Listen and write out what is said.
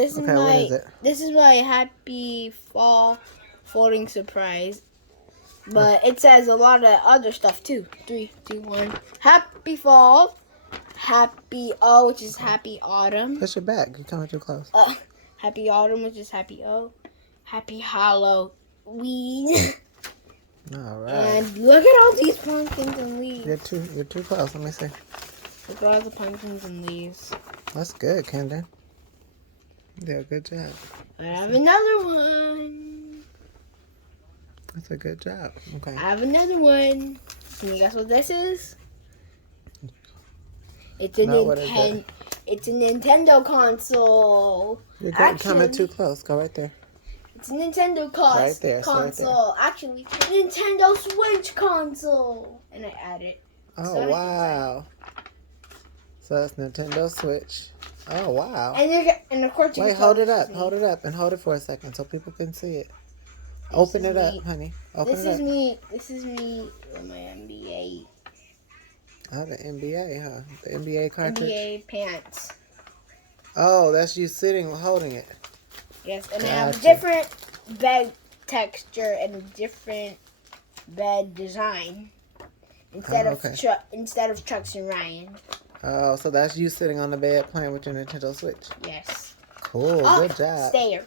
this is Okay, what is my it? this is my happy fall folding surprise. But it says a lot of other stuff too. 3, 2, 1. Happy fall. Happy O, which is happy autumn. Push it back. You're coming too close. Happy autumn, which is happy O. Happy Halloween. All right. And look at all these pumpkins and leaves. You're too close. Let me see. Look at all the pumpkins and leaves. That's good, Camden. Yeah, good job. I have another one. That's a good job. Okay. I have another one. Can you guess what this is? It's a No, what is it? It's a Nintendo console. You're coming too close. Go right there. It's a Nintendo Right there, console. right there. Actually, Nintendo Switch console. And I add it. Oh, wow. So that's Nintendo Switch. Oh, wow. And of course you Wait, can hold tell it up. this is Hold it up and hold it for a second so people can see it. Open it up, honey. Open it up. This is me with my NBA. Oh, the NBA, huh? The NBA cartridge? NBA pants. Oh, that's you sitting holding it. Yes, and I have a Gotcha. different bed texture and a different bed design instead of Chuck's and Ryan. Oh, so that's you sitting on the bed playing with your Nintendo Switch. Yes. Cool, good job. Stay here.